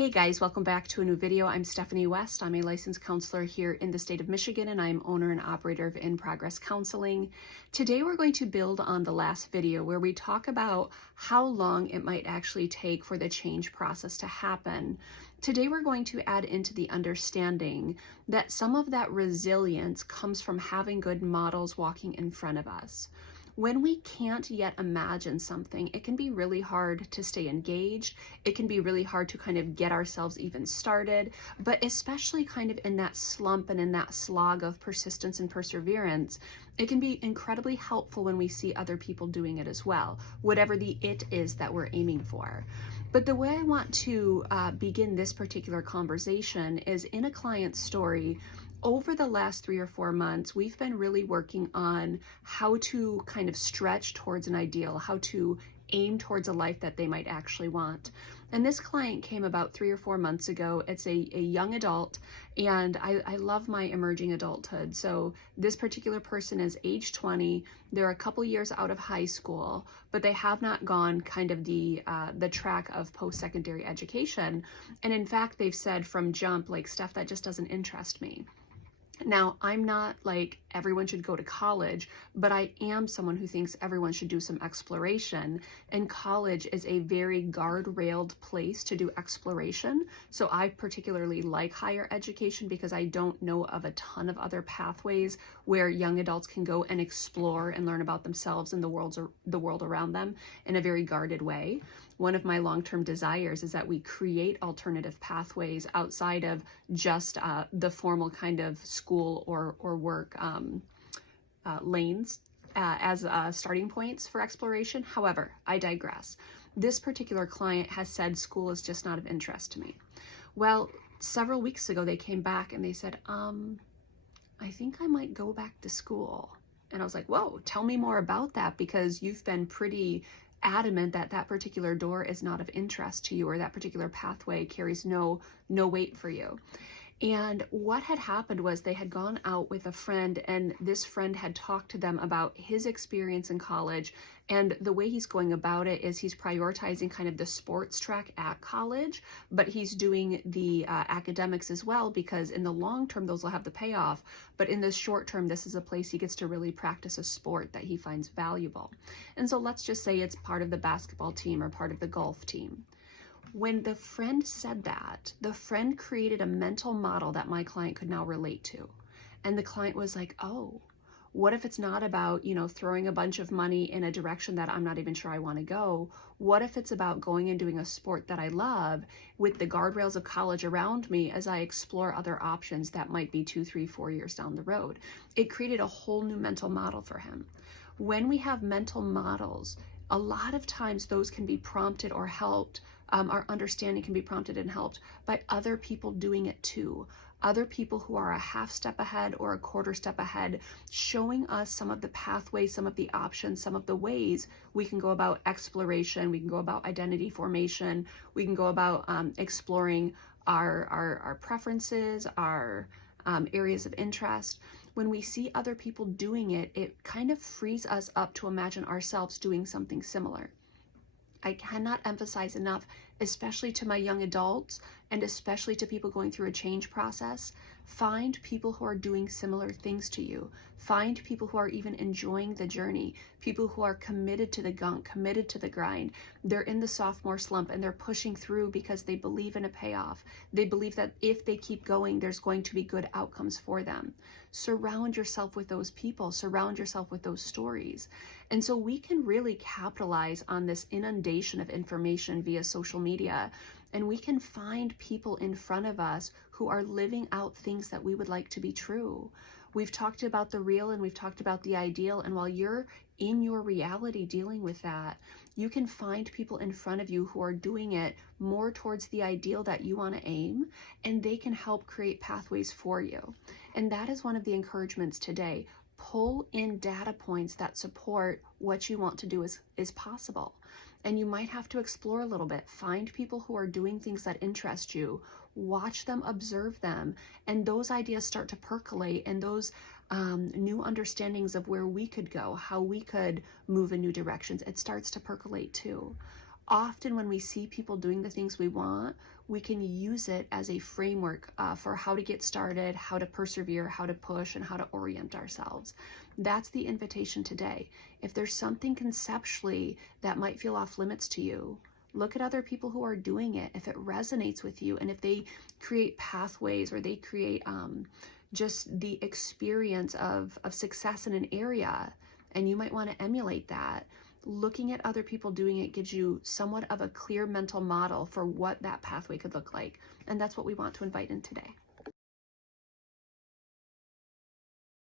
Hey guys, welcome back to a new video. I'm Stephanie West. I'm a licensed counselor here in the state of Michigan, and I'm owner and operator of In Progress Counseling. Today we're going to build on the last video where we talk about how long it might actually take for the change process to happen. Today we're going to add into the understanding that some of that resilience comes from having good models walking in front of us. When we can't yet imagine something, it can be really hard to stay engaged. It can be really hard to kind of get ourselves even started, but especially kind of in that slump and in that slog of persistence and perseverance, it can be incredibly helpful when we see other people doing it as well, whatever the it is that we're aiming for. But the way I want to begin this particular conversation is in a client's story. Over the last 3 or 4 months, we've been really working on how to kind of stretch towards an ideal, how to aim towards a life that they might actually want. And this client came about 3 or 4 months ago. It's a young adult, and I love my emerging adulthood. So this particular person is age 20. They're a couple years out of high school, but they have not gone kind of the track of post-secondary education. And in fact, they've said from jump, like, Steph, that just doesn't interest me. Now, I'm not like everyone should go to college, but I am someone who thinks everyone should do some exploration, and college is a very guardrailed place to do exploration. So I particularly like higher education because I don't know of a ton of other pathways where young adults can go and explore and learn about themselves and the world around them in a very guarded way. One of my long-term desires is that we create alternative pathways outside of just the formal kind of school or work lanes as starting points for exploration. However, I digress. This particular client has said school is just not of interest to me. Well, several weeks ago, they came back and they said, I think I might go back to school. And I was like, whoa, tell me more about that, because you've been pretty adamant that that particular door is not of interest to you, or that particular pathway carries no weight for you. And what had happened was they had gone out with a friend, and this friend had talked to them about his experience in college. And the way he's going about it is he's prioritizing kind of the sports track at college, but he's doing the academics as well, because in the long term, those will have the payoff. But in the short term, this is a place he gets to really practice a sport that he finds valuable. And so let's just say it's part of the basketball team or part of the golf team. When the friend said that, the friend created a mental model that my client could now relate to. And the client was like, oh, what if it's not about, throwing a bunch of money in a direction that I'm not even sure I want to go? What if it's about going and doing a sport that I love with the guardrails of college around me as I explore other options that might be 2, 3, 4 years down the road? It created a whole new mental model for him. When we have mental models, a lot of times those can be prompted or helped. Our understanding can be prompted and helped by other people doing it too. Other people who are a half step ahead or a quarter step ahead, showing us some of the pathways, some of the options, some of the ways we can go about exploration, we can go about identity formation, we can go about exploring our preferences, our areas of interest. When we see other people doing it, it kind of frees us up to imagine ourselves doing something similar. I cannot emphasize enough, especially to my young adults and especially to people going through a change process, find people who are doing similar things to you. Find people who are even enjoying the journey, people who are committed to the gunk, committed to the grind. They're in the sophomore slump and they're pushing through because they believe in a payoff. They believe that if they keep going, there's going to be good outcomes for them. Surround yourself with those people, surround yourself with those stories. And so we can really capitalize on this inundation of information via social media, and we can find people in front of us who are living out things that we would like to be true. We've talked about the real and we've talked about the ideal, and while you're in your reality dealing with that, you can find people in front of you who are doing it more towards the ideal that you want to aim, and they can help create pathways for you. And that is one of the encouragements today. Pull in data points that support what you want to do is possible. And you might have to explore a little bit. Find people who are doing things that interest you. Watch them, observe them, and those ideas start to percolate, and those new understandings of where we could go, how we could move in new directions, it starts to percolate too. Often when we see people doing the things we want, we can use it as a framework for how to get started, how to persevere, how to push, and how to orient ourselves. That's the invitation today. If there's something conceptually that might feel off limits to you, look at other people who are doing it. If it resonates with you, and if they create pathways, or they create just the experience of success in an area, and you might want to emulate that, looking at other people doing it gives you somewhat of a clear mental model for what that pathway could look like. And that's what we want to invite in today.